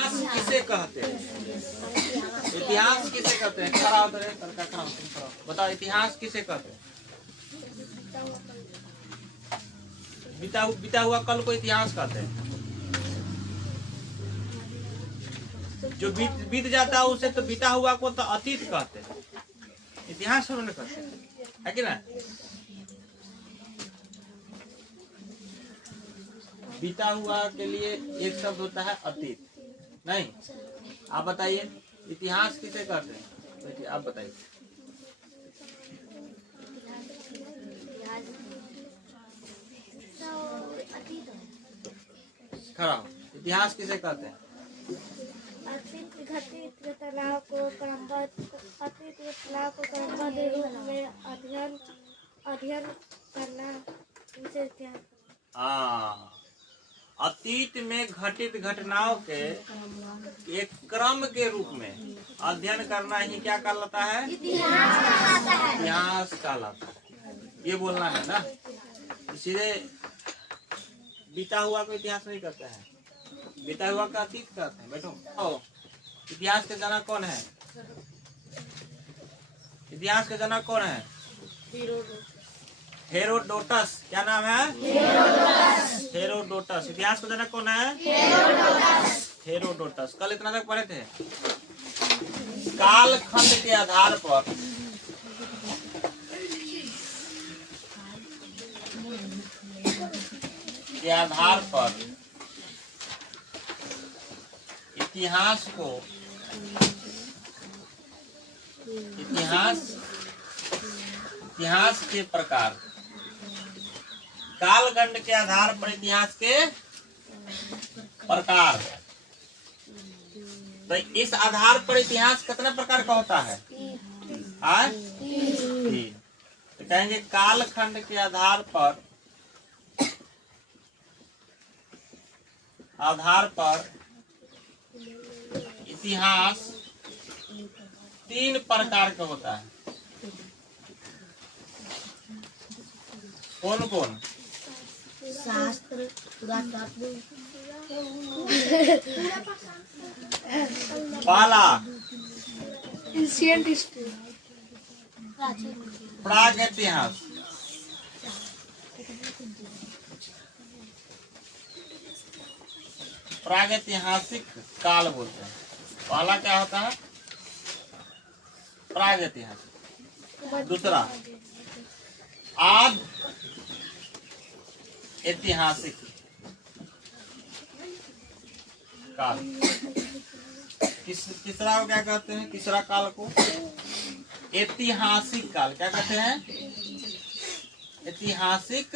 किसे कहते हैं? इतिहास किसे कहते हैं? खड़ा होते हैं, खड़ा तुम खड़ा बताओ, इतिहास किसे कहते हैं? बीता हुआ कल को इतिहास कहते हैं। जो बीत जाता है उसे तो बीता हुआ को तो अतीत कहते हैं, इतिहास उन्होंने कहते हैं, है कि ना? बीता हुआ के लिए एक शब्द होता है अतीत। नहीं, आप बताइए इतिहास किसे कहते हैं? आप बताइए। खड़ा हो, इतिहास किसे कहते हैं? अतीत घटित घटनाओं को क्रमबद्ध रूप में अध्ययन करना, इसे इतिहास। हाँ, अतीत में घटित घटनाओं के एक क्रम के रूप में अध्ययन करना ही क्या कहलाता है? इतिहास कहलाता है। ये बोलना है ना, इसीलिए बीता हुआ को इतिहास नहीं कहते हैं, बीता हुआ का अतीत कहते हैं। बैठो। इतिहास के जनक कौन है? इतिहास के जनक कौन है? हेरोडोटस। क्या नाम है? हेरोडोटस। इतिहास का जनक कौन है? हेरोडोटस। कल इतना तक पढ़े थे। कालखंड के आधार पर इतिहास के प्रकार, कालखंड के आधार पर इतिहास के प्रकार। तो इस आधार पर इतिहास कितने प्रकार का होता है? तीन। तो कहेंगे कालखंड के आधार पर इतिहास तीन प्रकार का होता है। कौन कौन? शास्त्र, पुरातत्व। पहला एंशिएंट हिस्ट्री, प्रागैतिहास। प्रागैतिहासिक काल बोलते हैं। पहला क्या होता है? प्रागैतिहासिक। दूसरा आद ऐतिहासिक काल। तीसरा को क्या कहते हैं? तीसरा काल को ऐतिहासिक काल। क्या कहते हैं? ऐतिहासिक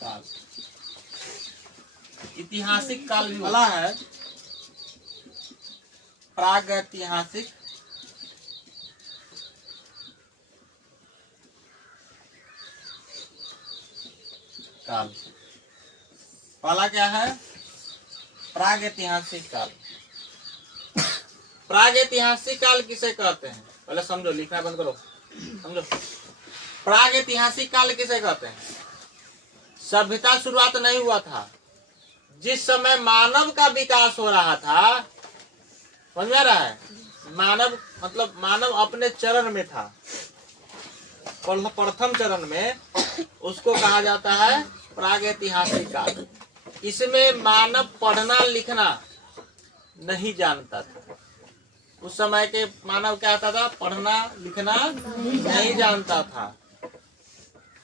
काल। ऐतिहासिक काल भी वाला है प्रागैतिहासिक काल। पहला क्या है? प्रागैतिहासिक काल। प्रागैतिहासिक काल किसे कहते हैं? पहले समझो, लिखना बंद करो, समझो। प्रागैतिहासिक काल किसे कहते हैं? सभ्यता शुरुआत नहीं हुआ था, जिस समय मानव का विकास हो रहा था। समझ में आ रहा है? मानव मतलब मानव अपने चरण में था, प्रथम चरण में, उसको कहा जाता है प्रागैतिहासिक काल। इसमें मानव पढ़ना लिखना नहीं जानता था। उस समय के मानव क्या आता था? पढ़ना लिखना नहीं जानता था।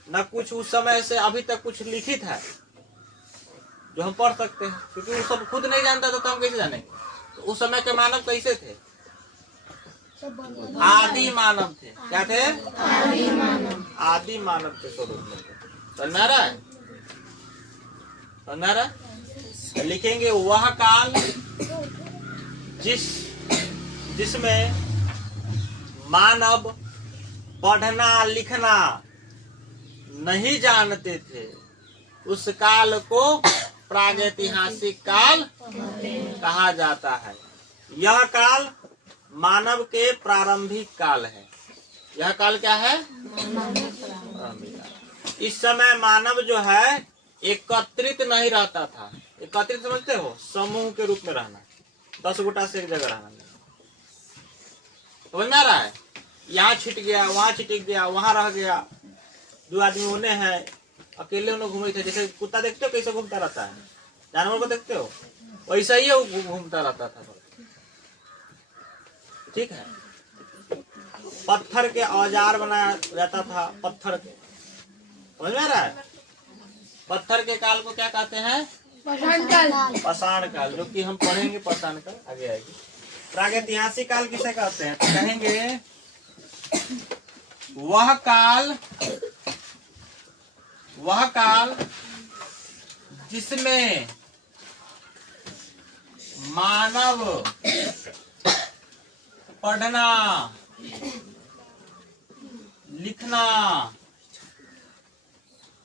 न कुछ उस समय से अभी तक कुछ लिखित है जो हम पढ़ सकते हैं, क्योंकि वो सब खुद नहीं जानता था, तो हम कैसे जानेंगे? तो उस समय के मानव कैसे थे? आदि मानव थे। क्या थे? आदि मानव के स्वरूप में थे। समझ में आ रहा है? समझ में आ रहा है? लिखेंगे वह काल जिसमें मानव पढ़ना लिखना नहीं जानते थे, उस काल को प्रागैतिहासिक काल कहा जाता है। यह काल मानव के प्रारंभिक काल है। यह काल क्या है? प्रारंभिक काल। इस समय मानव जो है एकत्रित नहीं रहता था। एकत्रित समझते हो? समूह के रूप में रहना। 10 गुटा से एक जगह रहना। समझ में आ रहा है? यहाँ छिट गया, वहां छिटक गया, वहां रह गया, 2 आदमी होने हैं, अकेले उन्हें घूमे थे। जैसे कुत्ता देखते हो कैसे घूमता रहता है, जानवर को देखते हो, वैसा ही वो घूमता रहता था। ठीक है। पत्थर के औजार बनाया जाता था, पत्थर के। समझ में आ रहा है? पत्थर के काल को क्या कहते हैं? पाषाण काल, जो कि हम पढ़ेंगे पाषाण काल आगे आएगी। प्रागैतिहासिक काल किसे कहते हैं? तो कहेंगे वह काल जिसमें मानव पढ़ना लिखना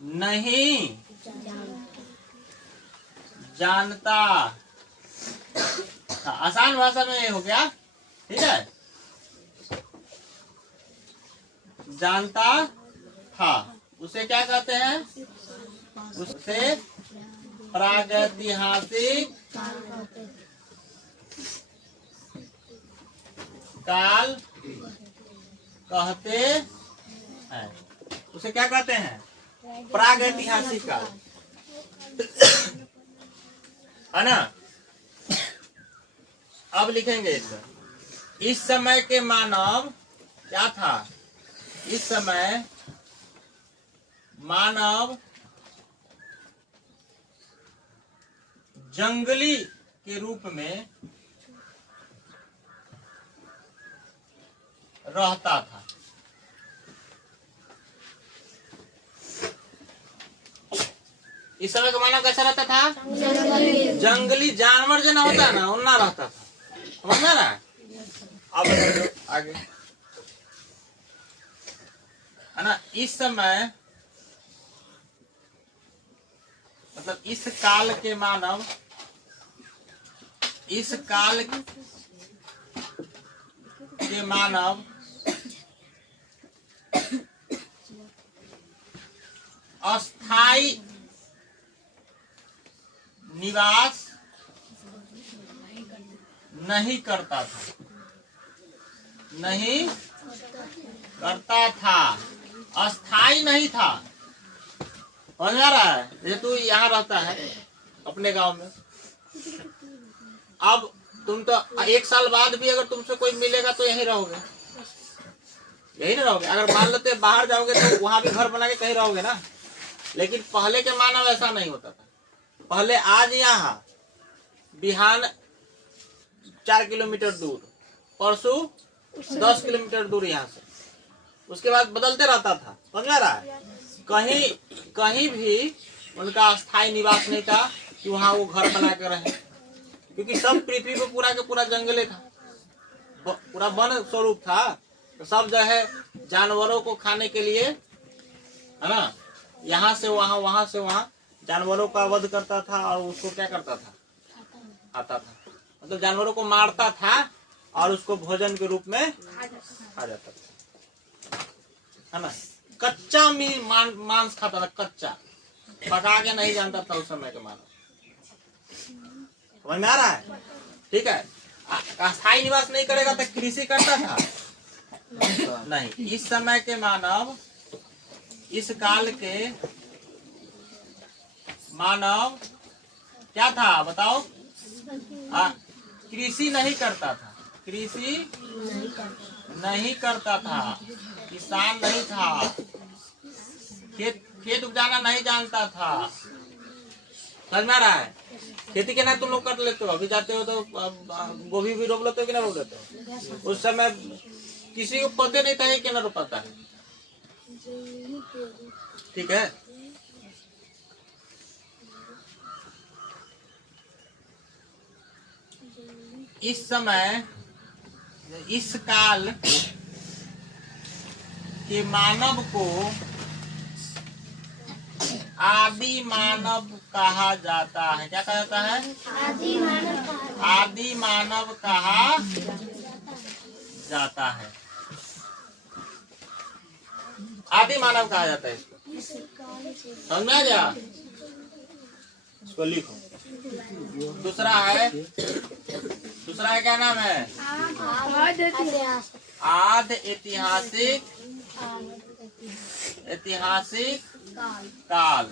नहीं जानता। आसान भाषा में ये हो गया। ठीक है, जानता था, उसे क्या कहते हैं? उसे प्रागैतिहासिक काल कहते हैं। उसे क्या कहते हैं? प्रागैतिहासिक काल, है ना? अब लिखेंगे इस समय के मानव क्या था? इस समय मानव जंगली के रूप में रहता था। इस समय का मानव कैसा रहता था? जंगली जानवर जो ना होता ना, उन्ना रहता था। समझ में आ रहा है? अब आगे है ना। इस समय मतलब इस काल के मानव, इस काल के मानव अस्थाई निवास नहीं करता था, नहीं करता था, अस्थाई नहीं था। समझ आ रहा है? जैसे तू यहाँ रहता है अपने गांव में, अब तुम तो 1 साल बाद भी अगर तुमसे कोई मिलेगा तो यहीं रहोगे, यही ना रहोगे। अगर मान लेते बाहर जाओगे तो वहां भी घर बना के कहीं रहोगे ना। लेकिन पहले के मानव ऐसा नहीं होता था। पहले आज यहाँ, बिहान 4 किलोमीटर दूर, परसों 10 किलोमीटर दूर यहाँ से, उसके बाद बदलते रहता था। समझ आ रहा है? कहीं भी उनका स्थायी निवास नहीं था कि वहां वो घर बना के रहे, क्योंकि सब पृथ्वी पे पूरा के पूरा जंगले था, पूरा वन स्वरूप था। तो सब जो है जानवरों को खाने के लिए, है ना, यहाँ से वहां, वहां से वहां जानवरों का वध करता था और उसको क्या करता था? खाता था। मतलब जानवरों को मारता था और उसको भोजन के रूप में खा जाता था, है ना। कच्चा मांस खाता था, कच्चा, पका के नहीं जानता था उस समय के मानव। समझ में आ रहा है? ठीक है। अस्थायी निवास नहीं करेगा तो कृषि करता था नहीं। इस समय के मानव, इस काल के मानव क्या था बताओ? कृषि नहीं करता था, कृषि नहीं करता था, किसान नहीं था, खेत उपजाना नहीं जानता था। समझ में आ रहा है? खेती के ना तुम लोग कर लेते हो, अभी जाते हो तो गोभी भी रोप लेते हो कि ना रोप लेते हो? उस समय किसी को पता नहीं था कि ना रोपाता है। ठीक है। इस समय, इस काल के मानव को आदि मानव कहा जाता है। क्या कहा जाता है? आदि मानव कहा जाता है। आदि मानव कहा जाता है इसको। समझ में आ गया? इसको लिखो। दूसरा दूसरा क्या नाम है? आध ऐतिहासिक काल।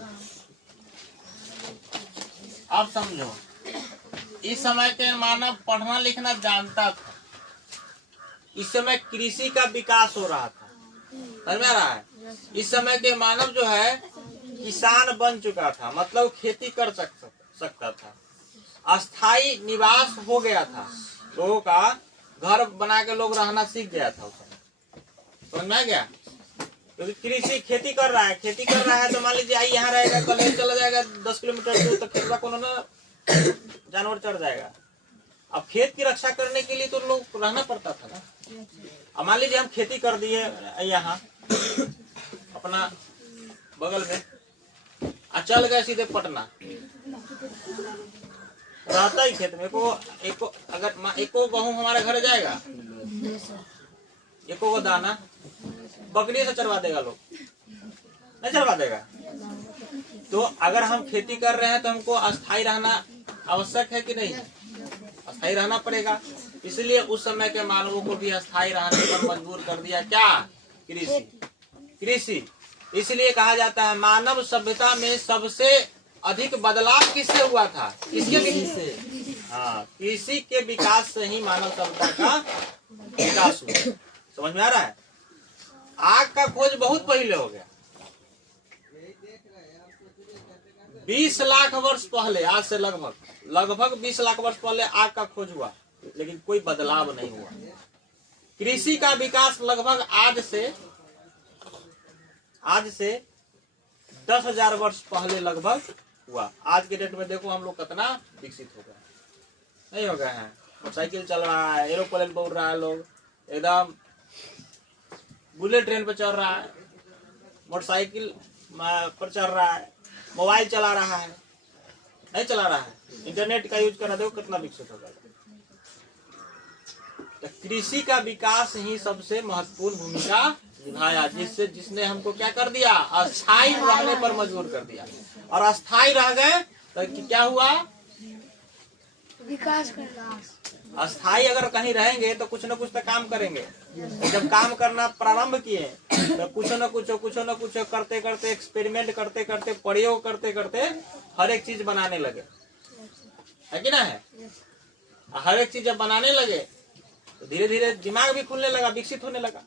अब समझो, इस समय के मानव पढ़ना लिखना जानता था। इस समय कृषि का विकास हो रहा था, समझ में आ रहा है? इस समय के मानव जो है किसान बन चुका था, मतलब खेती कर सकता था। अस्थाई निवास हो गया था, लोगों का घर बना के लोग रहना सीख गया था उस समय, समझ में आ गया? क्योंकि कृषि खेती कर रहा है तो मान लीजिए आई यहाँ रहेगा, कल चला जाएगा 10 किलोमीटर दूर, तो खेतवा को ना जानवर चढ़ जाएगा। अब खेत की रक्षा करने के लिए तो लोग रहना पड़ता था ना। अब मान लीजिए हम खेती कर दिए यहाँ अपना बगल में, चल गए सीधे पटना, रहता ही खेत में एको गेहूं हमारे घर जाएगा, एको दाना बकरी से चरवा देगा, लोग नहीं चरवा देगा। तो अगर हम खेती कर रहे हैं तो हमको अस्थाई रहना आवश्यक है कि नहीं? अस्थाई रहना पड़ेगा। इसलिए उस समय के मानवों को भी अस्थाई रहने पर मजबूर कर दिया क्या? कृषि। इसलिए कहा जाता है मानव सभ्यता में सबसे अधिक बदलाव किससे हुआ था? किसके विकास से? हाँ, कृषि के विकास से ही मानव सभ्यता का विकास हुआ। समझ में आ रहा है? आग का खोज बहुत पहले हो गया, 20 लाख वर्ष पहले, आज से लगभग 20 लाख वर्ष पहले आग का खोज हुआ, लेकिन कोई बदलाव नहीं हुआ। कृषि का विकास लगभग आज से 10,000 वर्ष पहले लगभग हुआ। आज के डेट में देखो हम लोग कितना विकसित हो गए, नहीं हो गए हैं? मोटरसाइकिल चल रहा है, एरोप्लेन उड़ रहा है, लोग एकदम बुलेट ट्रेन पर चल रहा है, मोटरसाइकिल पर चल रहा है, मोबाइल चला रहा है, नहीं चला रहा है, इंटरनेट का यूज कर रहा है, देखो कितना विकसित हो गया। तो कृषि का विकास ही सबसे महत्वपूर्ण भूमिका निभाया, जिसने हमको क्या कर दिया? अस्थाई रहने पर मजबूर कर दिया। और अस्थाई रह गए तो क्या हुआ? विकास। अस्थाई अगर कहीं रहेंगे तो कुछ न कुछ तो काम करेंगे। जब काम करना प्रारंभ किए तो कुछ न कुछ करते करते, एक्सपेरिमेंट करते करते, प्रयोग करते करते हर एक चीज बनाने लगे, है कि ना है? हर एक चीज जब बनाने लगे तो धीरे धीरे दिमाग भी खुलने लगा, विकसित होने लगा।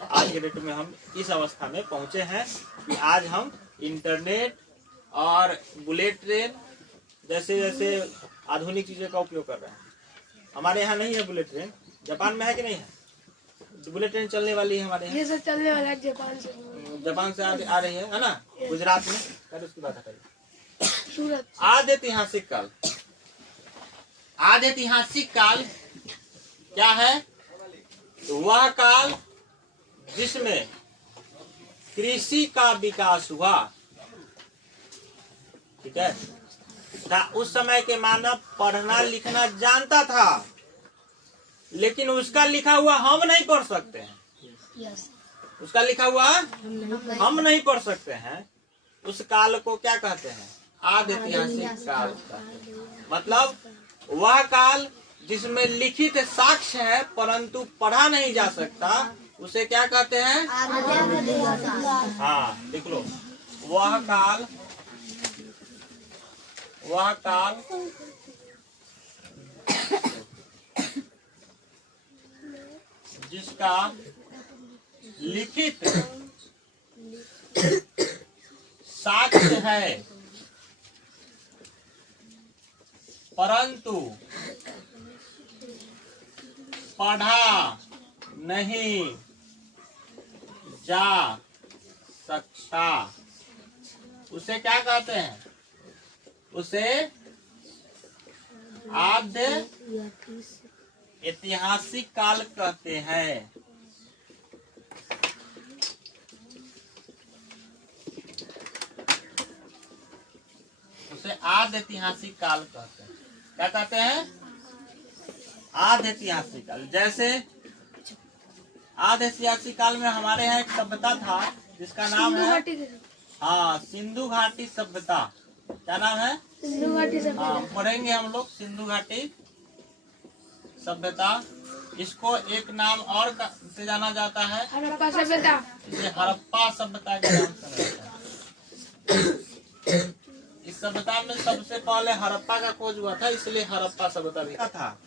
आज के डेट में हम इस अवस्था में पहुंचे हैं कि आज हम इंटरनेट और बुलेट ट्रेन जैसे जैसे आधुनिक चीजों का उपयोग कर रहे हैं। हमारे यहाँ नहीं है बुलेट ट्रेन, जापान में है कि नहीं है? बुलेट ट्रेन चलने वाली है हमारे यहाँ, ये सब चलने वाला है जापान से आ रही है ना? गुजरात में। कर उसकी बात हटाइए। सूरत। आध ऐतिहासिक काल क्या है? वह काल जिसमें कृषि का विकास हुआ, ठीक है? उस समय के मानव पढ़ना लिखना जानता था, लेकिन उसका लिखा हुआ हम नहीं पढ़ सकते हैं। उसका लिखा हुआ हम नहीं पढ़ सकते हैं। उस काल को क्या कहते हैं? आध ऐतिहासिक काल। मतलब वह काल जिसमें लिखित साक्ष्य है परंतु पढ़ा नहीं जा सकता, उसे क्या कहते हैं? हाँ, देख लो, वह काल जिसका लिखित साक्ष्य है परंतु पढ़ा नहीं जा सकता, उसे क्या कहते हैं? उसे आद्य ऐतिहासिक काल कहते हैं। उसे आद्य ऐतिहासिक काल कहते हैं। क्या कहते हैं? आद्य ऐतिहासिक काल। जैसे आद्य ऐतिहासिक काल में हमारे यहाँ एक सभ्यता था जिसका नाम है, हाँ, सिंधु घाटी सभ्यता। क्या नाम है? सिंधु घाटी सभ्यता। हाँ, पढ़ेंगे हम लोग सिंधु घाटी सभ्यता। इसको एक नाम और से जाना जाता है, हड़प्पा सभ्यता। इसे हड़प्पा सभ्यता के नाम से जाना जाता है। इस सभ्यता में सबसे पहले हड़प्पा का खोज हुआ था, इसलिए हड़प्पा सभ्यता लिखा था।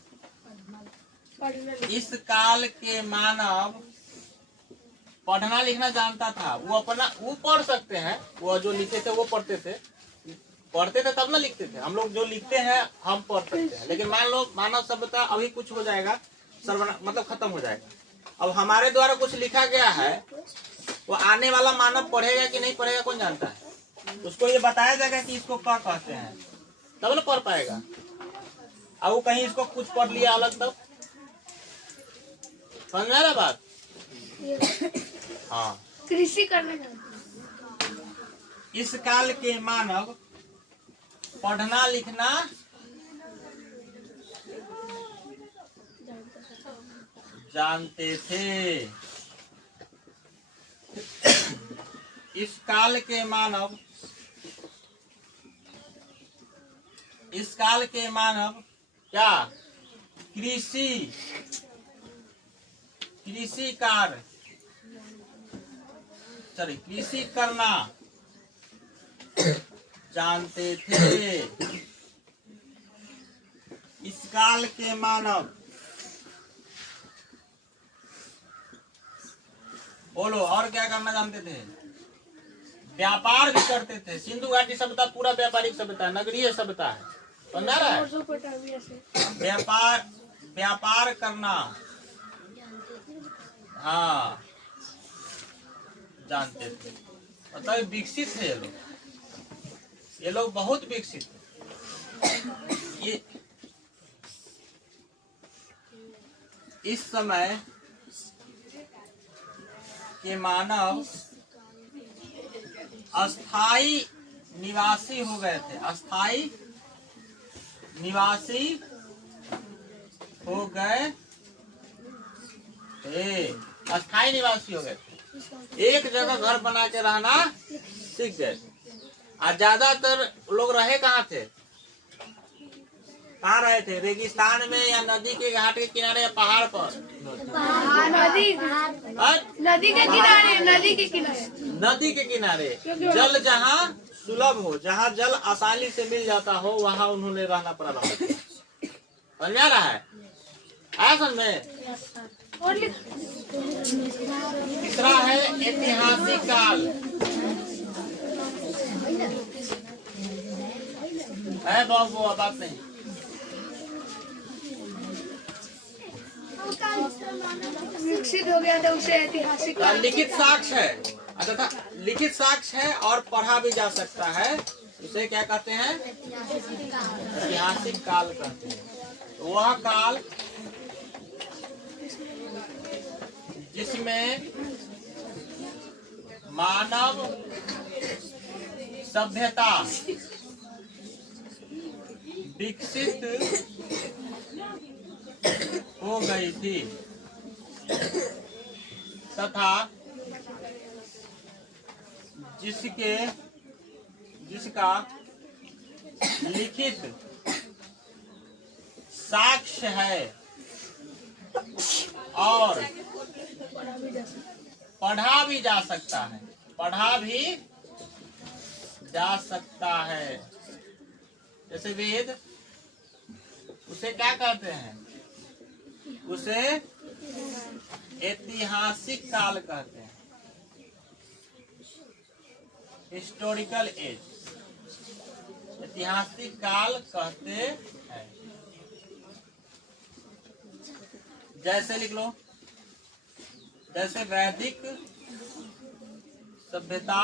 इस काल के मानव पढ़ना लिखना जानता था। वो पढ़ सकते हैं, वो जो लिखे थे वो पढ़ते थे तब ना लिखते थे। हम लोग जो लिखते हैं हम पढ़ सकते हैं, लेकिन मान लो मानव सभ्यता अभी कुछ हो जाएगा, मतलब खत्म हो जाएगा। अब हमारे द्वारा कुछ लिखा गया है, वो आने वाला मानव पढ़ेगा कि नहीं पढ़ेगा कौन जानता है। उसको ये बताया जाएगा कि इसको क्या कहते हैं, तब ना पढ़ पाएगा। अब वो कहीं इसको कुछ पढ़ लिया अलग, तब समझ में आ रहा बात। हाँ, कृषि करने का। इस काल के मानव पढ़ना लिखना जानते थे। इस काल के मानव क्या कृषि करना जानते थे। इस काल के मानव, बोलो, और क्या करना जानते थे? व्यापार भी करते थे। सिंधु घाटी सभ्यता पूरा व्यापारिक सभ्यता, नगरीय सभ्यता है, समझ रहा है। व्यापार करना, हाँ, जानते थे। मतलब विकसित है ये लोग बहुत विकसित है। ये इस समय के मानव अस्थाई निवासी हो गए थे। अस्थाई निवासी हो गए थे। एक जगह घर बना के रहना सीख गए। और ज्यादातर लोग रहे कहाँ थे? कहाँ रहे थे? रेगिस्तान में, या नदी के घाट के किनारे, या पहाड़ पर? नदी के किनारे। जल जहाँ सुलभ हो, जहाँ जल आसानी से मिल जाता हो, वहाँ उन्होंने रहना प्रारंभ किया। समझ में आ रहा है? आया समझ में? तीसरा है ऐतिहासिक काल। है बाबू, बात नहीं। विकसित हो गया था, उसे ऐतिहासिक काल। लिखित साक्ष्य है। अच्छा था, लिखित साक्ष्य है और पढ़ा भी जा सकता है, उसे क्या कहते हैं? ऐतिहासिक काल कहते हैं। वह काल जिसमें मानव सभ्यता विकसित हो गई थी तथा जिसका लिखित साक्ष्य है और पढ़ा भी जा सकता है। जैसे वेद, उसे क्या कहते हैं? उसे ऐतिहासिक काल कहते हैं, हिस्टोरिकल एज, ऐतिहासिक काल कहते हैं। जैसे लिख लो, जैसे वैदिक सभ्यता